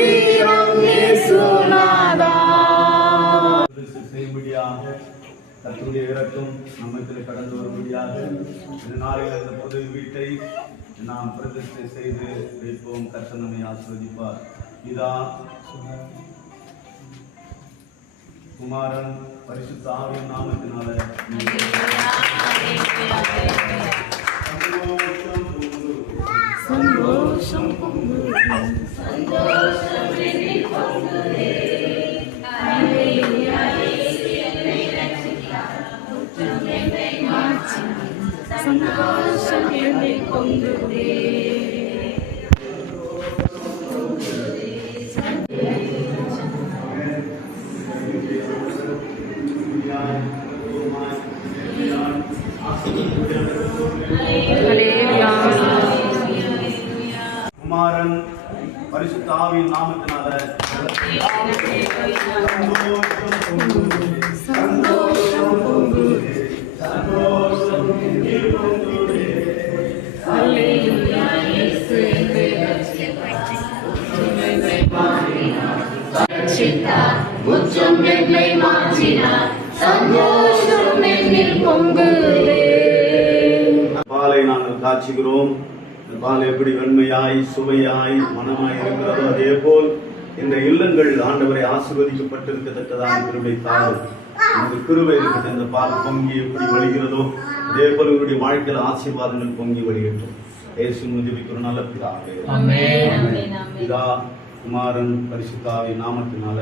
ஸ்தோத்திரம் இயேசுநாதா. செய்யும்படியாக கர்த்தருடைய இரக்கம் நம்மத்தில் கடந்து வரும்படியாக இந்த நாளில் அந்த பொது வீட்டை நாம் பிரதிஷ்டை செய்து வைப்போம். கர்த்தர் நம்மை ஆசீர்வதிப்பார். இதா குமாரன் பரிசுத்த ஆவியின் நாமத்தினால சந்தோஷம் சந்தோஷம் என்னை பொங்குதே. குமாரன் பரிசுத்த ஆவியின் நாமத்தினால சந்தோஷம் பொங்குதே. அல்லேலூயா. இயேசு என்னை ரட்சித்தார், குற்றம் என்னை மாற்றினார், சந்தோஷம் என்னில் பொங்குதே. பாலை நாங்கள் காய்ச்சுகிறோம். பால் எப்படி வெண்மையாய் சுவையாய் மனமாய் இருக்கிறதோ அதே போல் இந்த இல்லங்கள் ஆண்டவரை ஆசீர்வதிக்கப்பட்டிருக்கத்தக்கதான கிருபை தாரும். இந்த கிருபை இருக்கிற இந்த பால் பொங்கி எப்படி வழிகிறதோ அதே போல் இவருடைய வாழ்க்கையில் ஆசீர்வாதங்கள் பொங்கி வழிகட்டும். இயேசு ஜெபிக்கிற நல்ல பிதாவே. பிதா குமாரன் பரிசுத்த ஆவியின் நாமத்தினால